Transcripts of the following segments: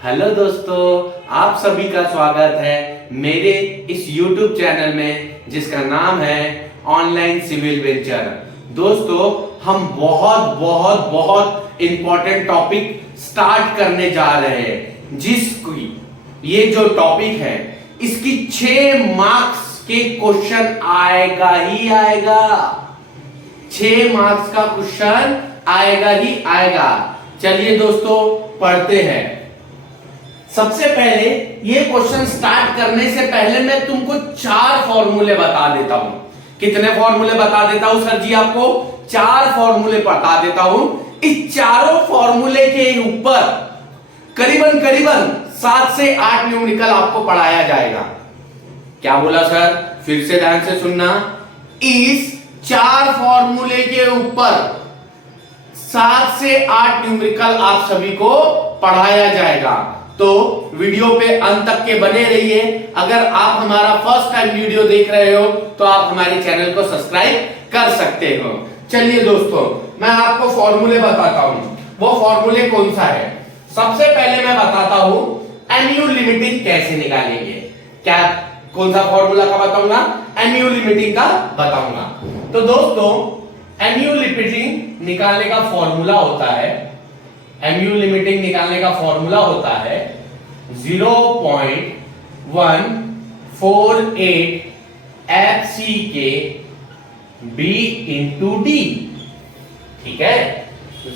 Hello दोस्तों, आप सभी का स्वागत है मेरे इस YouTube चैनल में जिसका नाम है ऑनलाइन सिविल वेंचर। दोस्तों, हम बहुत बहुत बहुत इंपॉर्टेंट टॉपिक स्टार्ट करने जा रहे हैं, जिसकी ये जो टॉपिक है इसकी 6 मार्क्स के क्वेश्चन आएगा ही आएगा। 6 मार्क्स का क्वेश्चन आएगा ही आएगा। चलिए दोस्तों, पढ़ते हैं। सबसे पहले ये क्वेश्चन स्टार्ट करने से पहले मैं तुमको 4 फॉर्मूले बता देता हूं। कितने फॉर्मूले बता देता हूं सर जी? आपको 4 फॉर्मूले बता देता हूं। इस चारों फॉर्मूले के ऊपर करीबन 7 से 8 न्यूमेरिकल आपको पढ़ाया जाएगा। क्या बोला सर? फिर से ध्यान से सुनना। इस 4 फॉर्मूले के ऊपर 7 से 8 न्यूमेरिकल आप सभी को पढ़ाया जाएगा। तो वीडियो पे अंत तक के बने रहिए। अगर आप हमारा फर्स्ट टाइम वीडियो देख रहे हो तो आप हमारे चैनल को सब्सक्राइब कर सकते हो। चलिए दोस्तों, मैं आपको फॉर्मूले बताता हूं। वो फॉर्मूले कौन सा है? सबसे पहले मैं बताता हूं एमयू लिमिटिंग कैसे निकालेंगे। क्या कौन सा फॉर्मूला का बताऊंगा? एमयू लिमिटिंग का बताऊंगा। तो दोस्तों, एमयू लिमिटिंग निकालने का फॉर्मूला होता है, एमयू लिमिटिंग निकालने का फॉर्मूला होता है 0.148 FCK B इंटू डी। ठीक है,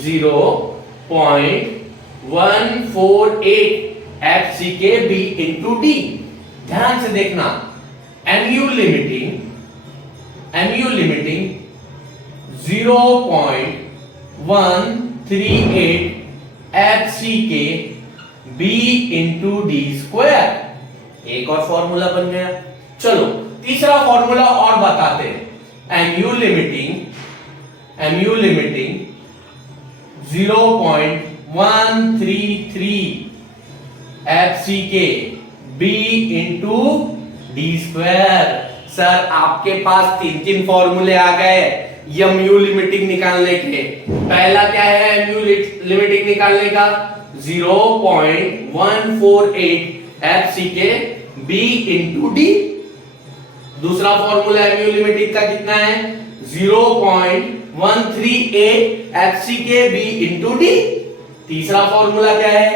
0.148 FCK B इंटू डी। ध्यान से देखना, MU limiting 0.138 FCK B into D square. एक और फॉर्मूला बन गया। चलो तीसरा फॉर्मूला और बताते हैं। MU limiting 0.133 FCK B into D square. Sir, आपके पास 3 फॉर्मूले आ गए एमयू लिमिटिंग निकालने के। पहला क्या है एमयू लिमिटिंग निकालने का? 0.148 FCK B इंटू डी। दूसरा फॉर्मूला एमयू लिमिटिंग का कितना है? 0.138 FCK B इंटू डी। तीसरा फॉर्मूला क्या है?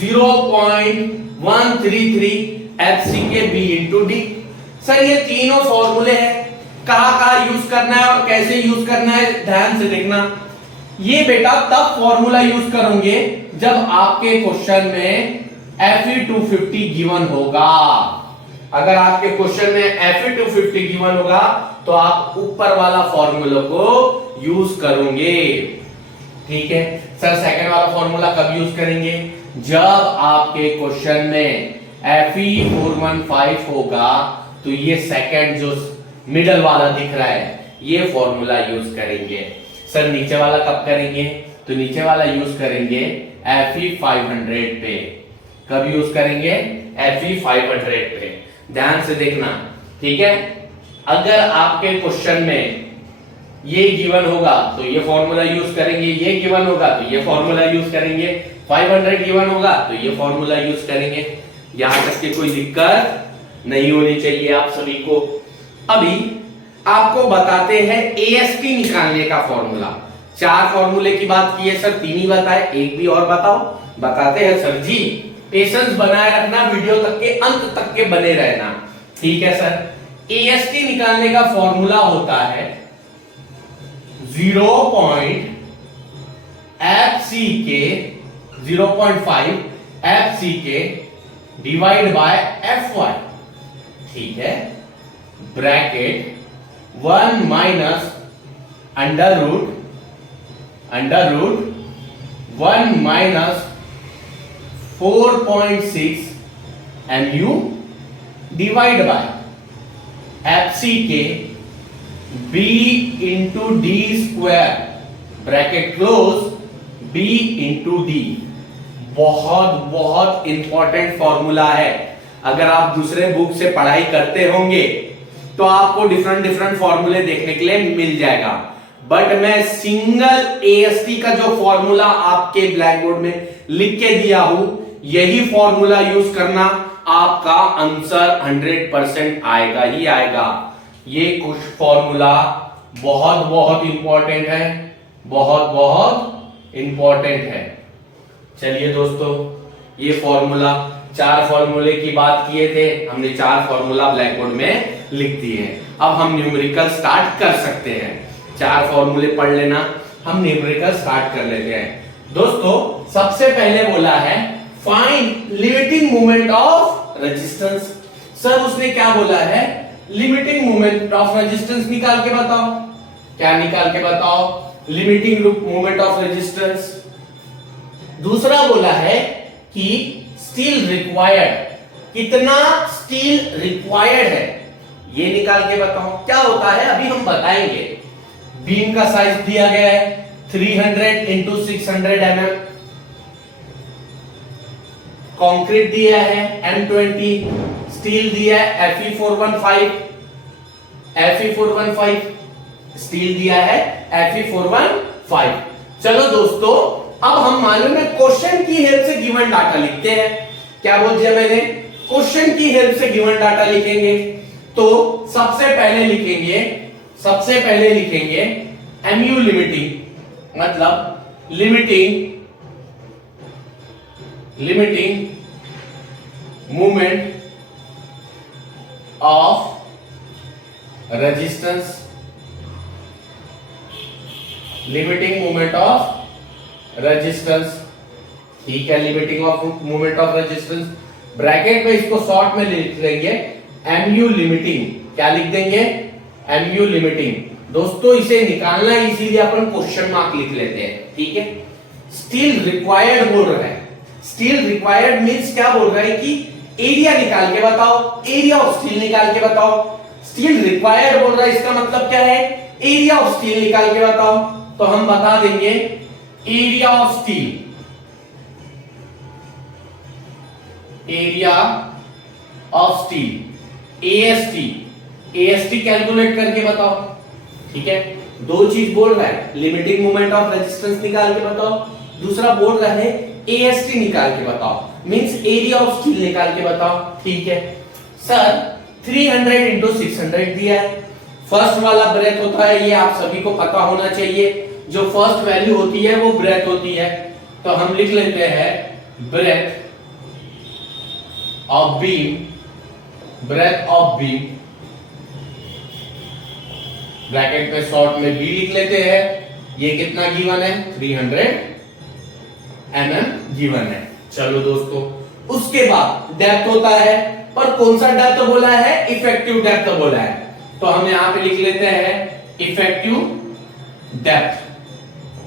0.133 FCK B into D. Sir, ये तीनों फॉर्मूले हैं, कहां यूज करना है और कैसे यूज करना है ध्यान से देखना। ये बेटा तब फॉर्मूला यूज करोगे जब आपके क्वेश्चन में Fe 250 गिवन होगा। अगर आपके क्वेश्चन में Fe 250 गिवन होगा तो आप ऊपर वाला फॉर्मूला को यूज करोगे। ठीक है सर, सेकंड वाला फॉर्मूला कब यूज करेंगे? जब आपके क्वेश्चन में Fe 415 होगा तो ये सेकंड जो मिडल वाला दिख रहा है ये फॉर्मूला यूज करेंगे। सर, नीचे वाला कब करेंगे? तो नीचे वाला यूज करेंगे Fe 500 पे। कब यूज करेंगे? Fe 500 पे। ध्यान से देखना, ठीक है। अगर आपके क्वेश्चन में ये गिवन होगा तो ये फॉर्मूला यूज करेंगे, ये गिवन होगा तो ये फॉर्मूला यूज करेंगे, 500 गिवन होगा तो ये फॉर्मूला यूज करेंगे। यहां तक की कोई दिक्कत नहीं होनी चाहिए आप सभी को। अभी आपको बताते हैं एएसटी निकालने का फॉर्मूला। 4 फॉर्मूले की बात की है सर, 3 ही बताए, एक भी और बताओ। बताते हैं सर जी। पेशेंस बनाए रखना, वीडियो तक के अंत तक के बने रहना। ठीक है सर। एएसटी निकालने का फॉर्मूला होता है 0.5 FCK डिवाइड बाय FY। ठीक है, bracket 1 minus under root 1 minus 4.6 MU divide by FCK B into D square, bracket close, B into D. बहुत बहुत इंपॉर्टेंट फॉर्मूला है। अगर आप दूसरे बुक से पढ़ाई करते होंगे तो आपको डिफरेंट फॉर्मूले देखने के लिए मिल जाएगा, बट मैं सिंगल एएसटी का जो फॉर्मूला आपके ब्लैक बोर्ड में लिख के दिया हूं, यही फॉर्मूला यूज करना, आपका आंसर 100% आएगा ही आएगा। ये कुछ फॉर्मूला बहुत बहुत इंपॉर्टेंट है, बहुत बहुत इंपॉर्टेंट है। चलिए दोस्तों, ये फॉर्मूला, 4 फॉर्मूले की बात किए थे हमने, 4 फॉर्मूला ब्लैक बोर्ड में लिख दिए। अब हम न्यूमेरिकल स्टार्ट कर सकते हैं। 4 फॉर्मूले पढ़ लेना, हम न्यूमेरिकल स्टार्ट कर लेते हैं। दोस्तों सबसे पहले बोला है find limiting moment of resistance. Sir उसने क्या बोला है, लिमिटिंग मोमेंट ऑफ रेजिस्टेंस निकाल के बताओ। क्या निकाल के बताओ, लिमिटिंग मोमेंट ऑफ रेजिस्टेंस। दूसरा बोला है कि स्टील रिक्वायर्ड, कितना स्टील रिक्वायर्ड है, ये निकाल के बताओ। क्या होता है अभी हम बताएंगे। बीम का साइज दिया गया है 300 इंटू 600 mm, कंक्रीट दिया है M20, स्टील दिया है Fe415, स्टील दिया है Fe415। चलो दोस्तों, अब हम मालूम है क्वेश्चन की हेल्प से गिवन डाटा लिखते हैं। क्या बोल दिया मैंने, क्वेश्चन की हेल्प से गिवन डाटा लिखेंगे। तो सबसे पहले लिखेंगे MU लिमिटिंग, मतलब limiting movement of resistance, limiting movement of resistance. ठीक है, limiting of movement of resistance, bracket में इसको शॉर्ट में लिख लेंगे MU लिमिटिंग। क्या लिख देंगे, MU लिमिटिंग। दोस्तों इसे निकालना है, इसीलिए अपन क्वेश्चन मार्क लिख लेते हैं। ठीक है, स्टील रिक्वायर्ड बोल रहा है। स्टील रिक्वायर्ड मींस क्या बोल रहा है कि एरिया निकाल के बताओ, एरिया ऑफ स्टील निकाल के बताओ। स्टील रिक्वायर्ड बोल रहा है, इसका मतलब क्या है, एरिया ऑफ स्टील निकाल के बताओ। तो हम बता देंगे area of steel, area of steel AST calculate करके बताओ। ठीक है, 2 चीज बोल रहा है, लिमिटिंग मोमेंट ऑफ रेजिस्टेंस निकाल के बताओ, दूसरा बोल रहा है AST निकाल के बताओ, मींस एरिया ऑफ स्टील निकाल के बताओ। ठीक है सर, 300 इंटू 600 दिया है। फर्स्ट वाला ब्रेथ होता है, ये आप सभी को पता होना चाहिए। जो फर्स्ट वैल्यू होती है वो ब्रेथ होती है। तो हम लिख लेते हैं ब्रेथ ऑफ बीम, ब्रैकेट में शॉर्ट में बी लिख लेते हैं। ये कितना गिवन है, 300 mm गिवन है। चलो दोस्तों, उसके बाद डेप्थ होता है, पर कौन सा डेप्थ बोला है, इफेक्टिव डेप्थ बोला है। तो हम यहां पे लिख लेते हैं इफेक्टिव डेप्थ।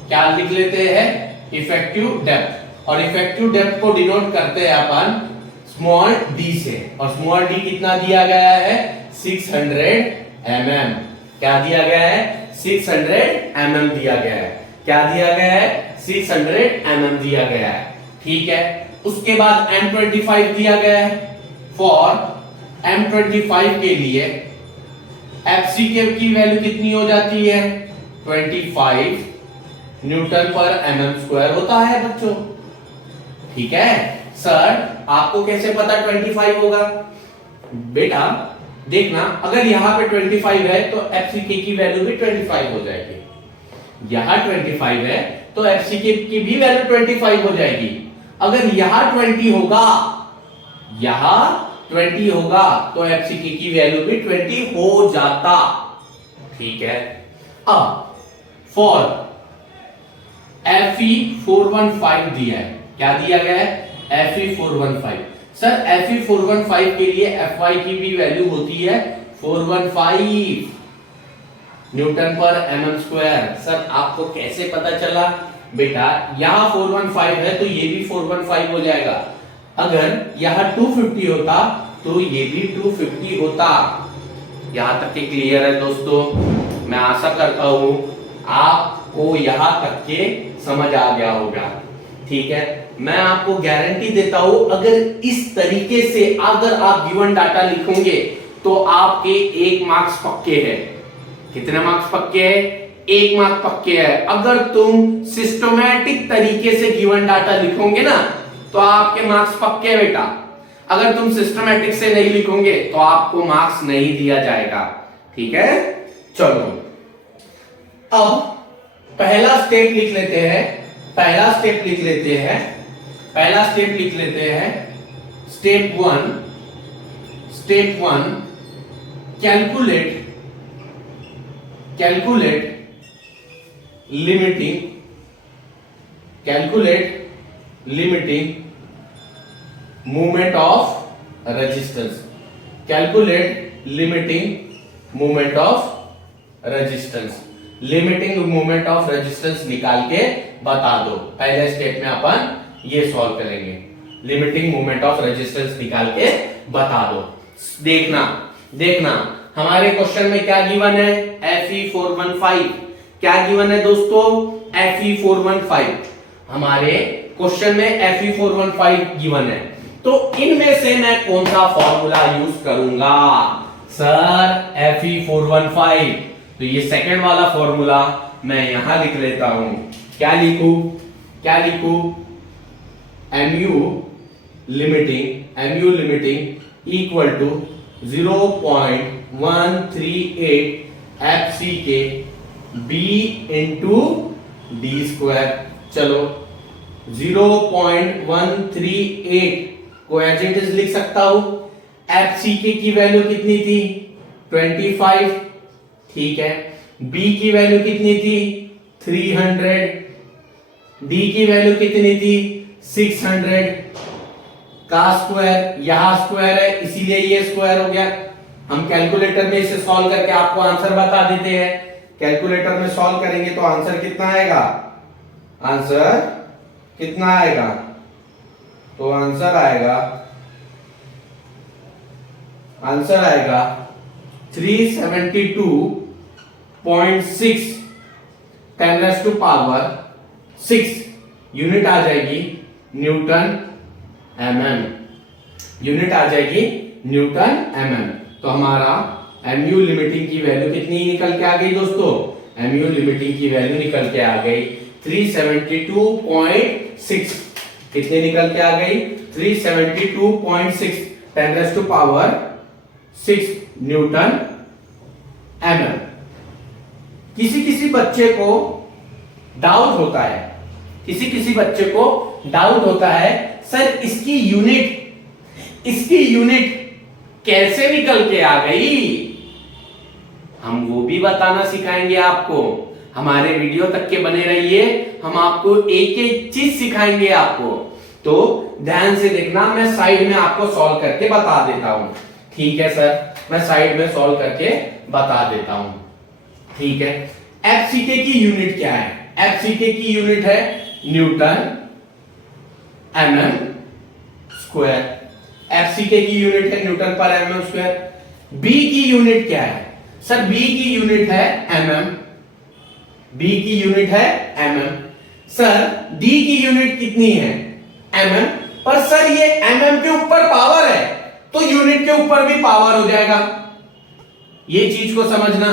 क्या लिख लेते हैं, इफेक्टिव डेप्थ। और इफेक्टिव डेप्थ को डिनोट करते हैं अपन स्मॉल d से, और स्मॉल d कितना दिया गया है, 600 mm। क्या दिया गया है, 600 mm दिया गया है। क्या दिया गया है, 600 mm दिया गया है। ठीक है, उसके बाद M25 दिया गया है। फॉर M25 के लिए FC की वैल्यू कितनी हो जाती है, 25 न्यूटन पर mm² होता है बच्चों। ठीक है सर, आपको कैसे पता 25 होगा, बेटा देखना, अगर यहां पे 25 है तो FCK की वैल्यू भी 25 हो जाएगी। यहां 25 है तो FCK की भी वैल्यू 25 हो जाएगी। अगर यहां 20 होगा, यहां 20 होगा तो FCK की वैल्यू भी 20 हो जाता। ठीक है, अब फॉर Fe415 दिया है। क्या दिया गया है, Fe415। सर Fe415 के लिए Fy की भी वैल्यू होती है 415 न्यूटन पर mm²। सर आपको कैसे पता चला, बेटा यहां 415 है तो ये भी 415 हो जाएगा। अगर यहां 250 होता तो ये भी 250 होता। यहां तक के क्लियर है दोस्तों, मैं आशा करता हूं आपको यहां तक के समझ आ गया होगा। ठीक है, मैं आपको गारंटी देता हूं, अगर इस तरीके से अगर आप गिवन डाटा लिखोगे तो आपके 1 मार्क्स पक्के हैं। कितने मार्क्स पक्के हैं, 1 मार्क्स पक्के है। अगर तुम सिस्टमैटिक तरीके से गिवन डाटा लिखोगे ना तो आपके मार्क्स पक्के बेटा। अगर तुम सिस्टमैटिक से नहीं लिखोगे तो आपको मार्क्स नहीं दिया जाएगा। ठीक है, चलो अब पहला स्टेप लिख लेते हैं। पहला स्टेप लिख लेते हैं। Step one, calculate limiting movement of resistance. Calculate limiting movement of resistance निकाल के बता दो। पहले स्टेप में अपन ये सॉल्व करेंगे, लिमिटिंग मूवमेंट ऑफ रेजिस्टेंस निकाल के बता दो। देखना हमारे क्वेश्चन में क्या गिवन है, Fe415। क्या गिवन है दोस्तों, Fe415। हमारे क्वेश्चन में Fe415 गिवन है, तो इनमें से मैं कौन सा फॉर्मूला यूज करूंगा सर, Fe415। तो ये सेकंड वाला फॉर्मूला मैं यहां लिख लेता हूं। क्या लिखूं, mu limiting equal to 0.138 FCK B into D square. चलो 0.138 को एज इट इज लिख सकता हूं। FCK की वैल्यू कितनी थी, 25। ठीक है, B की वैल्यू कितनी थी, 300। D की वैल्यू कितनी थी, 600 का स्क्वायर, यहां स्क्वायर है इसीलिए ये स्क्वायर हो गया। हम कैलकुलेटर में इसे सॉल्व करके आपको आंसर बता देते हैं। कैलकुलेटर में सॉल्व करेंगे तो आंसर कितना आएगा, तो आंसर आएगा 372.6 10⁻⁶ यूनिट आ जाएगी न्यूटन mm। तो हमारा mu लिमिटिंग की वैल्यू कितनी निकल के आ गई दोस्तों, mu लिमिटिंग की वैल्यू निकल के आ गई 372.6। कितने निकल के आ गई, 372.6 10⁻⁶ न्यूटन mm। किसी बच्चे को डाउट होता है सर इसकी यूनिट कैसे निकल के आ गई। हम वो भी बताना सिखाएंगे आपको, हमारे वीडियो तक के बने रहिए, हम आपको एक एक चीज सिखाएंगे आपको। तो ध्यान से देखना, मैं साइड में आपको सॉल्व करके बता देता हूं। ठीक है सर, मैं साइड में सॉल्व करके बता देता हूं। ठीक है, FCK की यूनिट क्या है, FCK की यूनिट है न्यूटन mm स्क्वायर। FCK की यूनिट है न्यूटन पर mm स्क्वायर। B की यूनिट क्या है सर, B की यूनिट है mm। सर D की यूनिट कितनी है, mm। पर सर ये mm के ऊपर पावर है तो यूनिट के ऊपर भी पावर हो जाएगा, ये चीज को समझना।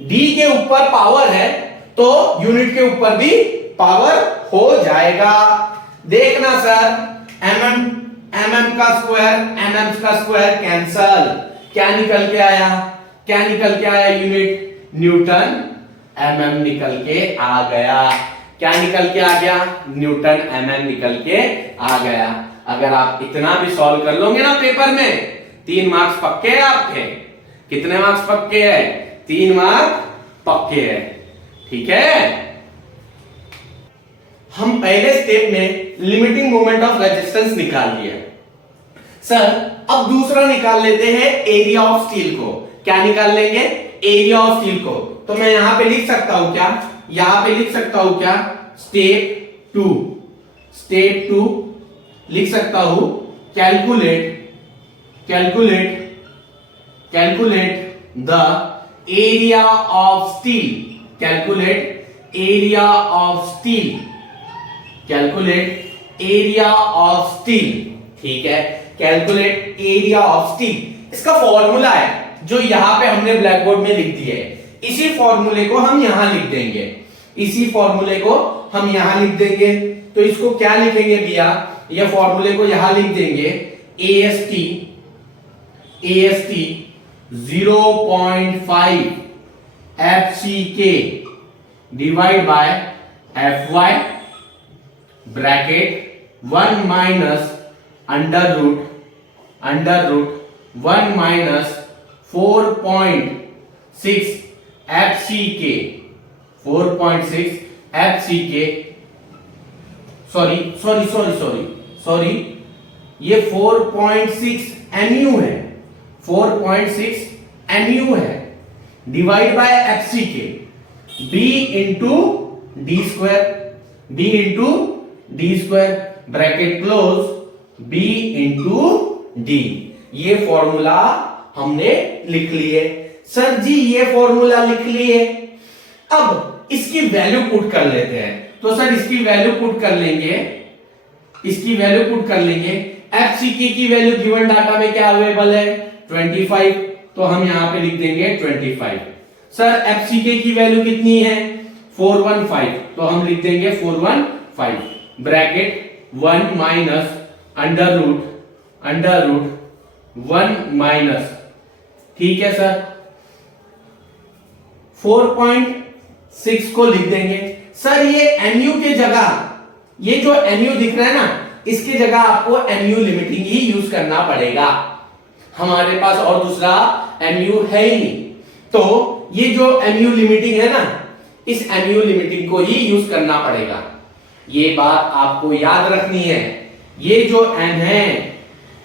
D के ऊपर पावर है तो यूनिट के ऊपर भी पावर हो जाएगा। देखना सर, mm का स्क्वायर कैंसल, क्या निकल के आया यूनिट, न्यूटन mm निकल के आ गया। क्या निकल के आ गया, न्यूटन mm निकल के आ गया। अगर आप इतना भी सॉल्व कर लोगे ना पेपर में, 3 मार्क्स पक्के हैं आपके। कितने मार्क्स पक्के हैं, 3 मार्क्स पक्के हैं। ठीक है, हम पहले स्टेप में लिमिटिंग मोमेंट ऑफ रेजिस्टेंस निकाल दिया। सर अब दूसरा निकाल लेते हैं एरिया ऑफ स्टील को। क्या निकाल लेंगे, एरिया ऑफ स्टील को। तो मैं यहां पे लिख सकता हूं क्या, स्टेप टू लिख सकता हूं, calculate the area of steel. ठीक है, कैलकुलेट एरिया ऑफ स्टील। इसका फॉर्मूला है जो यहां पे हमने ब्लैक बोर्ड में लिख दिया है, इसी फॉर्मूले को हम यहां लिख देंगे। तो इसको क्या लिखेंगे भैया, ये फॉर्मूले को यहां लिख देंगे AST 0.5 FCK divide by FY bracket 1 minus under root 1 minus 4.6 FCK 4.6 FCK sorry ये 4.6 MU है, 4.6 MU है divide by FCK B into D square bracket close B into D. ये फॉर्मूला हमने लिख लिए। सर जी ये फॉर्मूला लिख लिए, अब इसकी वैल्यू पुट कर लेते हैं। तो सर इसकी वैल्यू पुट कर लेंगे, FCK की वैल्यू गिवन डाटा में क्या अवेलेबल है 25, तो हम यहां पे लिख देंगे 25। सर FCK की वैल्यू कितनी है 415, तो हम लिख देंगे 415 bracket 1 minus under root 1 minus, ठीक है सर 4.6 को लिख देंगे। सर ये MU के जगह, ये जो MU दिख रहा है ना, इसके जगह आपको MU लिमिटिंग ही यूज करना पड़ेगा, हमारे पास और दूसरा MU है ही नहीं। तो ये जो MU लिमिटिंग है ना, इस MU लिमिटिंग को ही यूज करना पड़ेगा। ये बात आपको याद रखनी है। ये जो M है,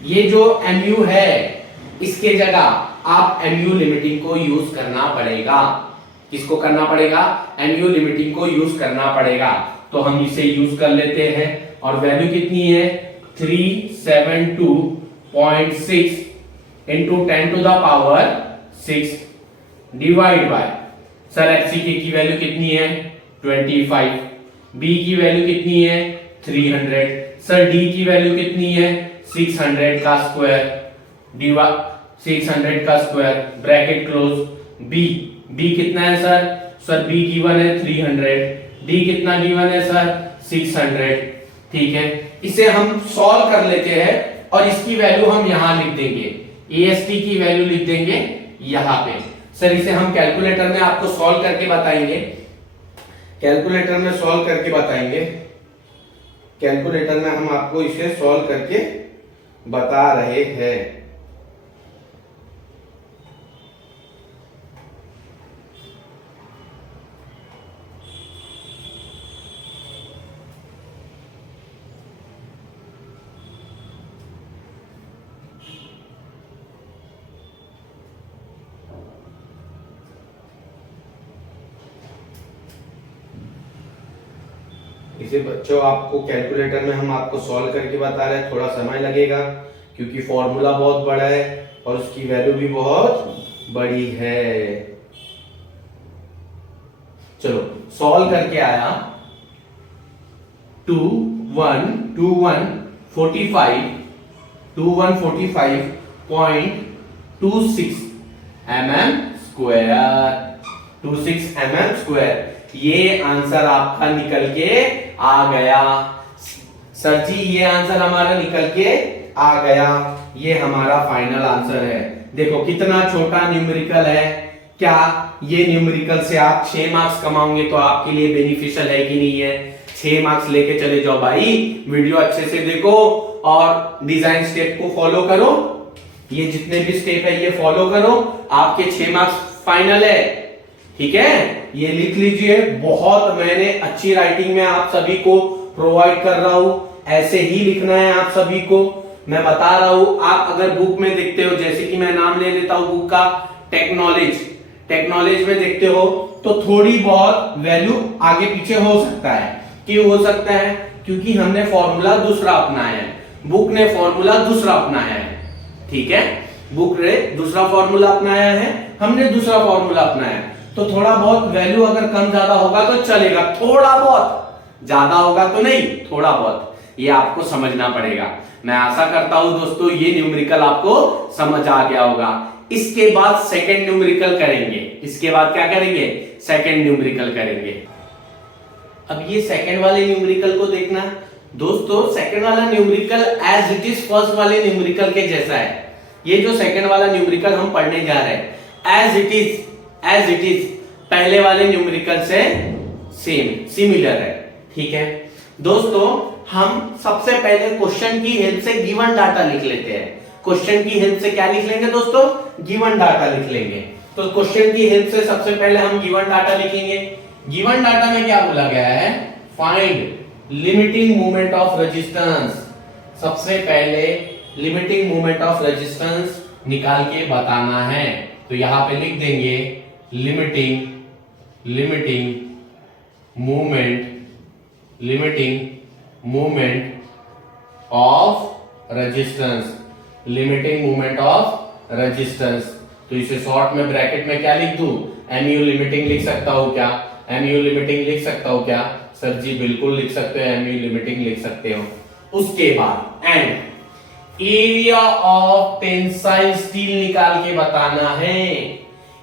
ये जो MU है, इसके जगह आप MU लिमिटिंग को यूज करना पड़ेगा। किसको करना पड़ेगा, MU लिमिटिंग को यूज करना पड़ेगा। तो हम इसे यूज कर लेते हैं और वैल्यू कितनी है 372.6 into 10 to the power 6 divide by, sir FCK की वैल्यू कितनी है 25, B की वैल्यू कितनी है 300, सर D की वैल्यू कितनी है 600 का स्क्वायर डिवाइड 600 का स्क्वायर ब्रैकेट क्लोज B कितना है सर B गिवन है 300, D कितना गिवन है सर 600, ठीक है। इसे हम सॉल्व कर लेते हैं और इसकी वैल्यू हम यहां लिख देंगे, AST की वैल्यू लिख देंगे यहां पे। सर इसे हम कैलकुलेटर में आपको सॉल्व करके बताएंगे, कैलकुलेटर में हम आपको इसे सॉल्व करके बता रहे हैं। इसे बच्चों आपको कैलकुलेटर में हम आपको सॉल्व करके बता रहे हैं, थोड़ा समय लगेगा क्योंकि फॉर्मूला बहुत बड़ा है और उसकी वैल्यू भी बहुत बड़ी है। चलो सॉल्व करके आया 2145.26 mm स्क्वायर, ये आंसर आपका निकल के आ गया। सर जी ये आंसर हमारा निकल के आ गया, ये हमारा फाइनल आंसर है। देखो कितना छोटा न्यूमेरिकल है, क्या ये न्यूमेरिकल से आप 6 मार्क्स कमाओगे तो आपके लिए बेनिफिशियल है कि नहीं है। 6 मार्क्स लेके चले जाओ भाई, वीडियो अच्छे से देखो और डिजाइन स्टेप को फॉलो करो, ये जितने भी स्टेप है ये फॉलो करो, आपके 6 मार्क्स फाइनल है, ठीक है। ये लिख लीजिए, बहुत मैंने अच्छी राइटिंग में आप सभी को प्रोवाइड कर रहा हूं, ऐसे ही लिखना है आप सभी को, मैं बता रहा हूं। आप अगर बुक में देखते हो, जैसे कि मैं नाम ले लेता हूं बुक का, टेक्नोलॉजी में देखते हो तो थोड़ी बहुत वैल्यू आगे पीछे हो सकता है। क्यों हो सकता है, क्योंकि हमने फॉर्मूला दूसरा अपनाया है, बुक ने फॉर्मूला दूसरा अपनाया है, ठीक है। बुक ने दूसरा फॉर्मूला अपनाया है, हमने दूसरा फॉर्मूला अपनाया है, तो थोड़ा बहुत वैल्यू अगर कम ज्यादा होगा तो चलेगा, थोड़ा बहुत, ज्यादा होगा तो नहीं, थोड़ा बहुत, ये आपको समझना पड़ेगा। मैं आशा करता हूं दोस्तों ये न्यूमेरिकल आपको समझ आ गया होगा। इसके बाद सेकंड न्यूमेरिकल करेंगे, इसके बाद क्या करेंगे, सेकंड न्यूमेरिकल करेंगे। अब ये सेकंड वाले न्यूमेरिकल को देखना दोस्तों, सेकंड वाला numerical as it is first वाले न्यूमेरिकल के जैसा है। ये जो सेकंड वाला न्यूमेरिकल हम पढ़ने जा रहे हैं एज इट इज पहले वाले न्यूमेरिकल से सिमिलर है। ठीक है दोस्तों, हम सबसे पहले क्वेश्चन की हेल्प से गिवन डाटा लिख लेते हैं। क्वेश्चन की हेल्प से क्या लिख लेंगे दोस्तों? गिवन डाटा लिख लेंगे। तो क्वेश्चन की हेल्प से सबसे पहले हम गिवन डाटा लिखेंगे। गिवन डाटा में क्या बोला गया है? Find limiting moment of resistance. सबसे पहले लिमिटिंग मोमेंट ऑफ रेजिस्टेंस निकाल के बताना है। तो यहां पे लिख देंगे limiting moment of resistance. Limiting moment of resistance, तो इसे शॉर्ट में ब्रैकेट में क्या लिख दूं? एमयू लिमिटिंग लिख सकता हूं क्या? एमयू लिमिटिंग लिख सकता हूं क्या? सर जी बिल्कुल लिख सकते हो, एमयू लिमिटिंग लिख सकते हो। उसके बाद and area of tensile steel निकाल के बताना है।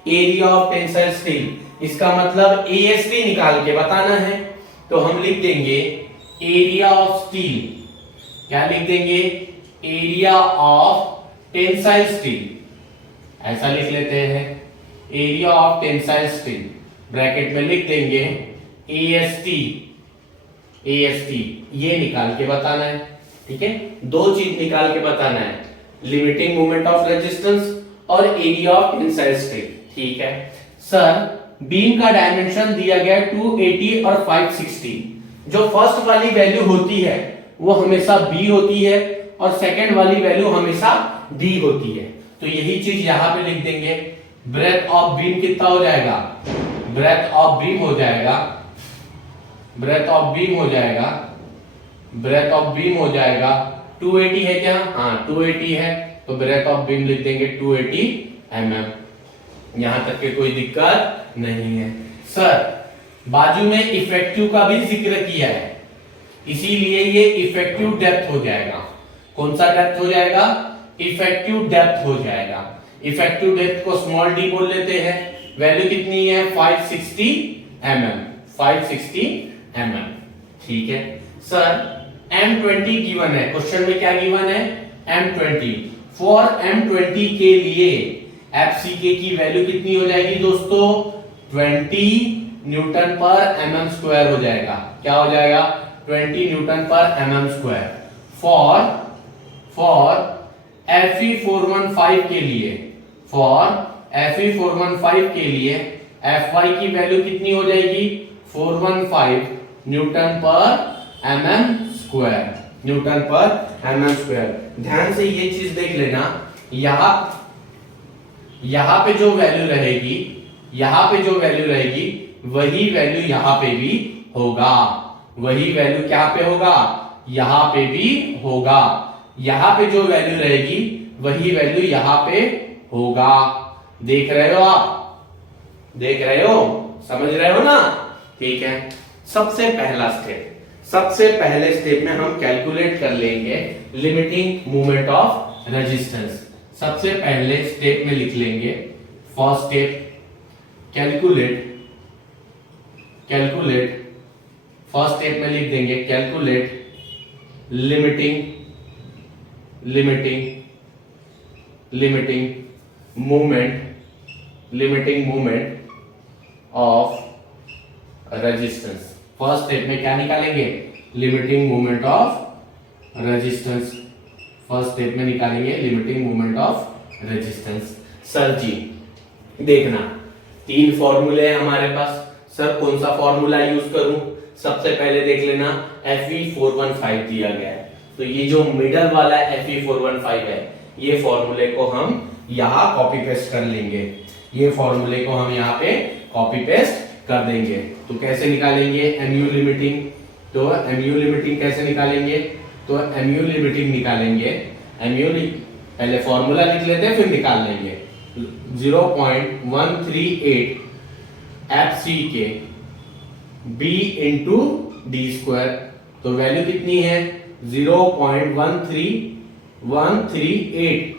एरिया ऑफ टेंसाइल स्टील, इसका मतलब एएसटी निकाल के बताना है। तो हम लिख देंगे एरिया ऑफ स्टील। क्या लिख देंगे? एरिया ऑफ टेंसाइल स्टील, ऐसा लिख लेते हैं। Area of tensile steel bracket में लिख देंगे एएसटी, ये निकाल के बताना है। ठीक है, दो चीज निकाल के बताना है, लिमिटिंग मोमेंट ऑफ रेजिस्टेंस और एरिया ऑफ टेंसाइल स्टील। ठीक है सर, बीम का डायमेंशन दिया गया 280 और 560। जो फर्स्ट वाली वैल्यू होती है वो हमेशा बी होती है और सेकंड वाली वैल्यू हमेशा डी होती है। तो यही चीज यहां पे लिख देंगे। ब्रेथ ऑफ बीम कितना हो जाएगा? ब्रेथ ऑफ बीम हो जाएगा 280 है क्या? हाँ 280 है, तो ब्रेथ ऑफ बीम लिख देंगे 280 mm। यहां तक के कोई दिक्कत नहीं है। सर बाजू में इफेक्टिव का भी जिक्र किया है, इसीलिए ये इफेक्टिव डेप्थ हो जाएगा। कौन सा डेप्थ हो जाएगा? इफेक्टिव डेप्थ हो जाएगा। इफेक्टिव डेप्थ को स्मॉल डी बोल लेते हैं। वैल्यू कितनी है? 560 mm। ठीक है सर, M20 गिवन है। क्वेश्चन में क्या गिवन है? M20। फॉर M20 के लिए FCK की वैल्यू कितनी हो जाएगी दोस्तों? 20 न्यूटन पर mm स्क्वायर हो जाएगा। क्या हो जाएगा? 20 न्यूटन पर mm स्क्वायर। फॉर Fe415 के लिए Fy की वैल्यू कितनी हो जाएगी? 415 न्यूटन पर mm स्क्वायर। ध्यान से ये चीज देख लेना, यहां पे जो वैल्यू रहेगी वही वैल्यू यहां पे भी होगा। वही वैल्यू क्या पे होगा? यहां पे भी होगा। यहां पे जो वैल्यू रहेगी वही वैल्यू यहां पे होगा। देख रहे हो आप? देख रहे हो? समझ रहे हो ना? ठीक है, सबसे पहले स्टेप में हम कैलकुलेट कर लेंगे लिमिटिंग मोमेंट ऑफ रेजिस्टेंस। सबसे पहले स्टेप में लिख लेंगे first step, calculate. First step में लिख देंगे calculate limiting moment of resistance. First step में क्या निकालेंगे? Limiting moment of resistance. First step में निकालेंगे limiting moment of resistance. Sir ji देखना, 3 फॉर्मूले हैं हमारे पास। सर कौन सा फॉर्मूला यूज करूं? सबसे पहले देख लेना, Fe415 दिया गया है, तो ये जो मिडल वाला Fe415 है, ये फॉर्मूले को हम यहां कॉपी पेस्ट कर लेंगे। ये फॉर्मूले को हम यहाँ पे कॉपी पेस्ट कर देंगे। तो कैसे निकालेंगे mu लिमिटिंग? तो mu लिमिटिंग कैसे निकालेंगे? तो mu लिमिटिंग निकालेंगे, पहले फॉर्मूला लिख लेते हैं फिर निकाल लेंगे। 0.138 FCK B into D square. तो वैल्यू कितनी है? 0.13138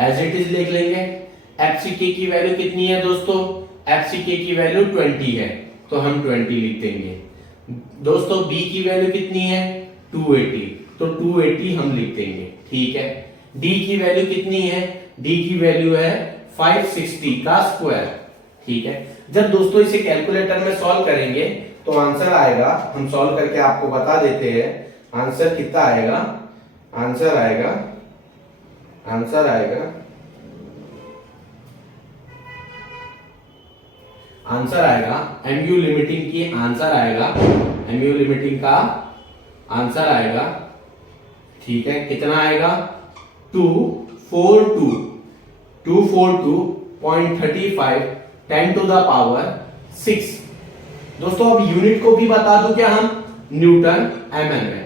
एज इट इज लिख लेंगे। FCK की वैल्यू कितनी है दोस्तों? FCK की वैल्यू 20 है, तो हम 20 लिख देंगे। दोस्तों b की वैल्यू कितनी है 280, तो 280 हम लिख देंगे, ठीक है। d की वैल्यू कितनी है, d की वैल्यू है 560 का स्क्वायर, ठीक है। जब दोस्तों इसे कैलकुलेटर में सॉल्व करेंगे तो आंसर आएगा, हम सॉल्व करके आपको बता देते हैं आंसर कितना आएगा। आंसर आएगा MU लिमिटिंग की आंसर आएगा, MU लिमिटिंग का आंसर आएगा, ठीक है। कितना आएगा 242.35 10 टू द पावर 6। दोस्तों अब यूनिट को भी बता दूं क्या हम, न्यूटन mm में।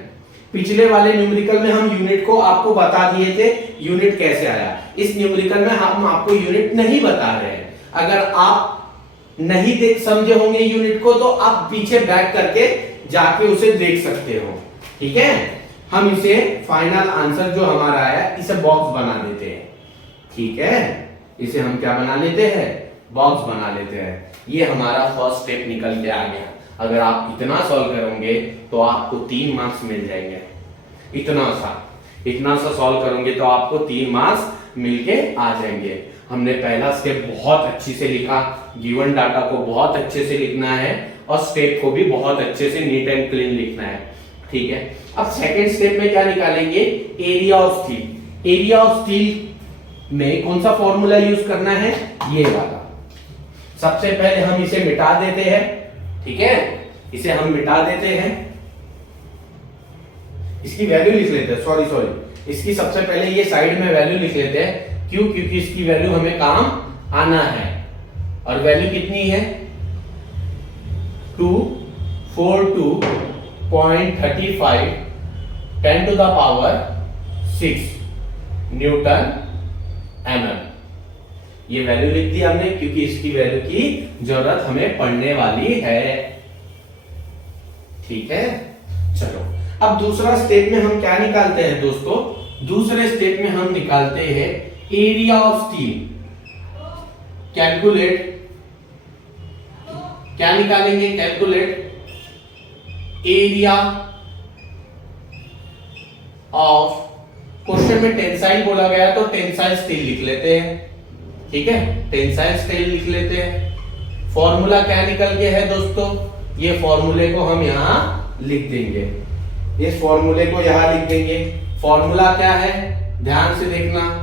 पिछले वाले न्यूमेरिकल में हम यूनिट को आपको बता दिए थे, यूनिट कैसे आया। इस न्यूमेरिकल में हम आपको यूनिट नहीं बता रहे हैं। अगर आप नहीं देख समझे होंगे यूनिट को तो आप पीछे बैक करके जाके उसे देख सकते हो, ठीक है। हम इसे फाइनल आंसर जो हमारा है इसे बॉक्स बना देते हैं, ठीक है। इसे हम क्या बना लेते हैं, बॉक्स बना लेते हैं। ये हमारा फर्स्ट स्टेप निकल के आ गया। अगर आप इतना सॉल्व करोगे तो आपको 3 मार्क्स मिल जाएंगे। इतना सा सॉल्व करोगे तो आपको 3 मार्क्स मिलके आ जाएंगे। हमने पहला स्टेप बहुत अच्छी से लिखा, गिवन डाटा को बहुत अच्छे से लिखना है और स्टेप को भी बहुत अच्छे से नीट एंड क्लीन लिखना है, ठीक है। अब सेकंड स्टेप में क्या निकालेंगे, area of steel. Area of steel में कौन सा फॉर्मूला यूज करना है, ये वाला। सबसे पहले हम इसे मिटा देते हैं, ठीक है। इसे हम मिटा देते हैं, इसकी वैल्यू लिख लेते हैं, सॉरी इसकी सबसे पहले ये साइड में वैल्यू लिख लेते हैं। क्यों, क्योंकि इसकी वैल्यू हमें काम आना है। और वैल्यू कितनी है 242.35 10 to the power 6 newton mm। ये वैल्यू लिख दी हमने क्योंकि इसकी वैल्यू की जरूरत हमें पड़ने वाली है, ठीक है। चलो अब दूसरा स्टेप में हम क्या निकालते हैं दोस्तों, दूसरे स्टेप में हम निकालते हैं एरिया ऑफ स्टील। कैलकुलेट, क्या निकालेंगे, कैलकुलेट एरिया ऑफ, क्वेश्चन में टेंसाइल बोला गया तो टेंसाइल स्टील लिख लेते हैं, ठीक है। टेंसाइल स्टील लिख लेते हैं। फॉर्मूला क्या निकल के है दोस्तों, ये फॉर्मूले को हम यहां लिख देंगे, इस फॉर्मूले को यहां लिख देंगे। फॉर्मूला क्या है, ध्यान से देखना।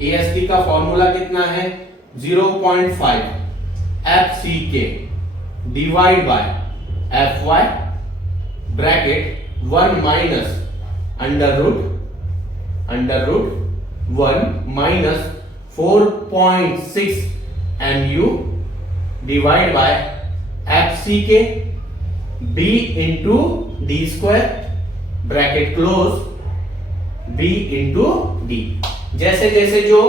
एएसटी का फॉर्मूला कितना है 0.5 FCK divide by FY bracket 1 minus under root 1 minus 4.6 MU divide by FCK B into D square bracket close B into D. जैसे जैसे जो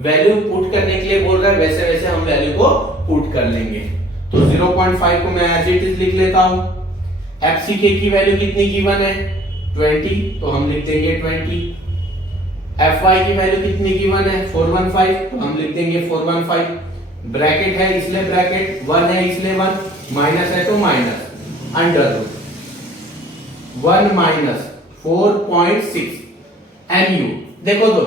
वैल्यू पुट करने के लिए बोल रहा है वैसे वैसे हम वैल्यू को पुट कर लेंगे। तो 0.5 को मैं एज इट इज लिख लेता हूं। FCK की वैल्यू कितनी गिवन है 20, तो हम लिख देंगे 20। FY की वैल्यू कितनी गिवन है 415, तो हम लिख देंगे 415। ब्रैकेट है इसलिए ब्रैकेट, 1 है इसलिए 1, माइनस है तो minus, under root 1 minus 4.6 MU। देखो तो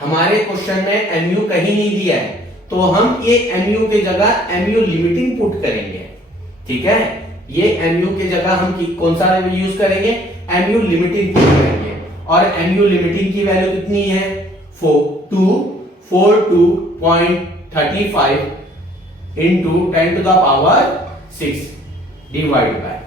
हमारे क्वेश्चन में MU कहीं नहीं दिया है, तो हम ये MU के जगह MU लिमिटिंग पुट करेंगे, ठीक है। ये MU के जगह हम कौन सा यूज करेंगे, MU लिमिटिंग पुट करेंगे। और MU लिमिटिंग की वैल्यू कितनी है 242.35 into 10 to the power 6 divide by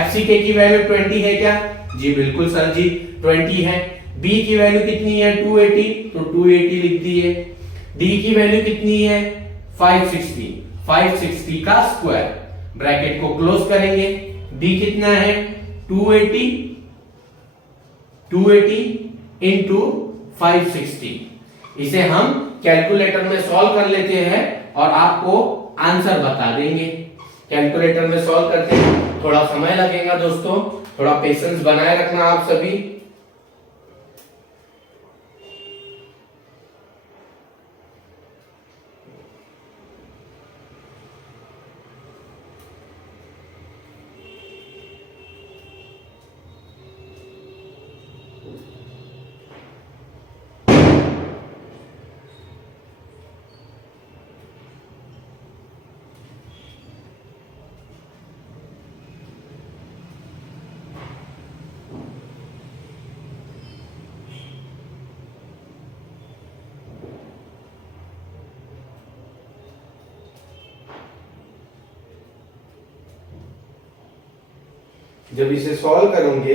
FCK की वैल्यू 20 है क्या, जी बिल्कुल सर जी 20 है। B की वैल्यू कितनी है 280, तो 280 लिख दिए। D की वैल्यू कितनी है 560 का स्क्वायर ब्रैकेट को क्लोज करेंगे। D कितना है 280 इंटू 560। इसे हम कैलकुलेटर में सॉल्व कर लेते हैं और आपको आंसर बता देंगे। कैलकुलेटर में सॉल्व करते हैं, थोड़ा समय लगेगा दोस्तों, थोड़ा पेशेंस बनाए रखना आप सभी। जब इसे सॉल्व करोगे,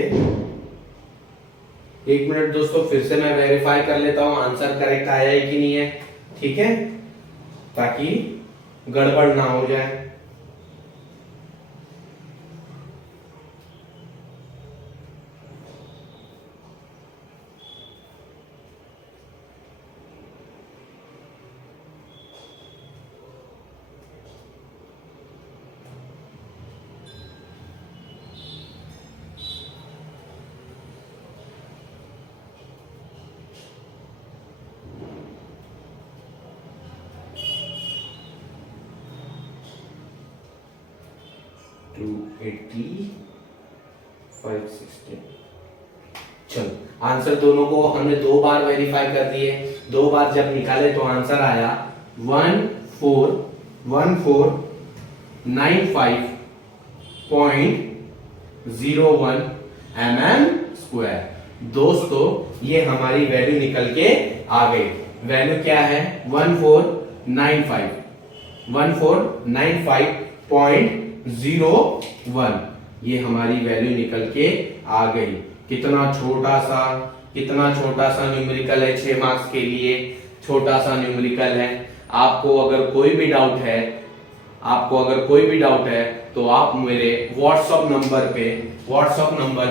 1 मिनट दोस्तों, फिर से मैं वेरीफाई कर लेता हूं आंसर करेक्ट आया है कि नहीं है, ठीक है, ताकि गड़बड़ ना हो जाए। चलो, आंसर दोनों को हमने 2 बार वेरीफाई कर दिए। 2 बार जब निकाले तो आंसर आया 1495.01 mm²। दोस्तों ये हमारी वैल्यू निकल के आ गई। वैल्यू क्या है? 1495.01। ये हमारी वैल्यू निकल के आ गई। कितना छोटा सा न्यूमेरिकल है, 6 मार्क्स के लिए छोटा सा न्यूमेरिकल है। आपको अगर कोई भी डाउट है तो आप मेरे व्हाट्सएप नंबर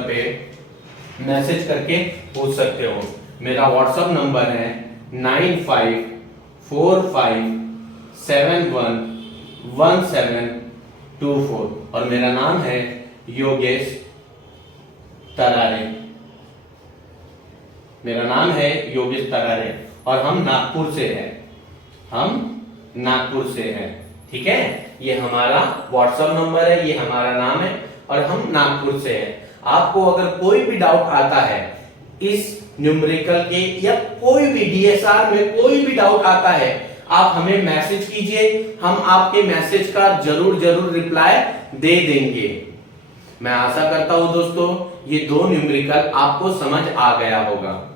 पे मैसेज करके पूछ सकते हो। मेरा व्हाट्सएप नंबर है 9545711724 और मेरा नाम है योगेश तरारे। और हम नागपुर से हैं। ठीक है, ये हमारा व्हाट्सएप नंबर है, ये हमारा नाम है और हम नागपुर से हैं। आपको अगर कोई भी डाउट आता है इस न्यूमेरिकल के या कोई भी डीएसआर में कोई भी डाउट आता है, आप हमें मैसेज कीजिए, हम आपके मैसेज का जरूर रिप्लाई दे देंगे। मैं आशा करता हूं दोस्तों ये 2 न्यूमेरिकल आपको समझ आ गया होगा।